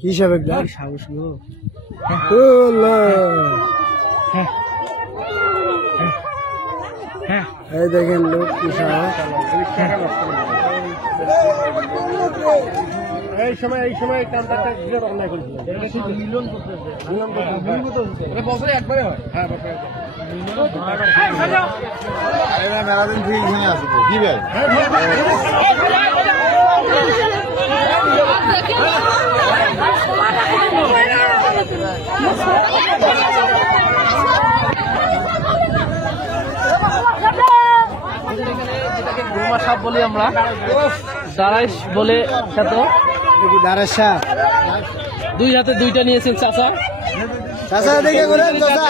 কি সাবেক সাহস গো এই দেখেন লোক কি সাহস এই সময় কামটাটা বিরাট অন্যায় করেছিল বছরে একবারে হয়। হ্যাঁ মেলাদিন থেকে এখানে আছে কি ভাই যেটাকে গোমা সাপ বলি আমরা, দাঁড়াইশ বলে খ্যাত। দুই হাতে দুইটা নিয়েছেন চাচা। চাচা দেখে করেন চাচা।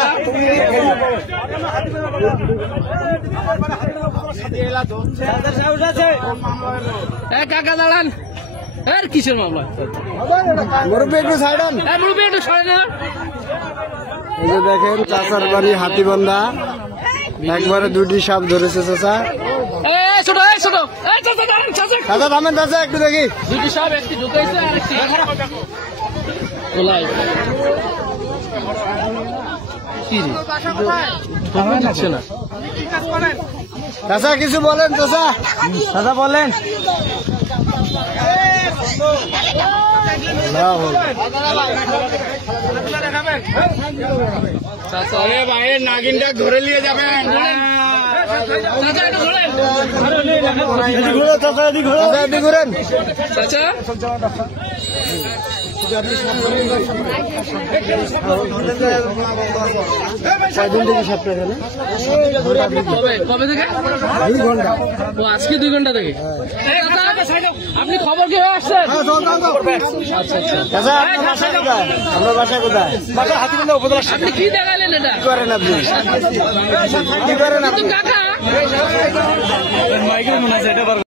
কাকা দাঁড়ান। আর কিসের মামলা? মুরব্বী একটু ছাড়েন। মুরব্বী একটু সরে না। এই যে দেখেন চাচার বাড়ি হাতিবান্ধা, একবারে দুটি সাপ ধরেছে চাচা। চাচা থামেন চাচা একটু দেখি। দুটি সাপ, একটি ঢুকাইছে আর একটি না। চাচা কিছু বলেন চাচা। চাচা বলেন। নাগিনটা ধরে নিয়ে যাবেন। ঘুরেন চাচা। কবে থেকে? 2 ঘন্টা। ও আজকে 2 ঘন্টা থেকে। আপনি খবর কি হয়ে আসছেন? আচ্ছা আপনার বাসা কোথায়? বাসা হাতিবান্ধা উপজেলা। আপনি কি দেখালেন এটা? কি করেন আপনি? কি করেন আপনি? কাকা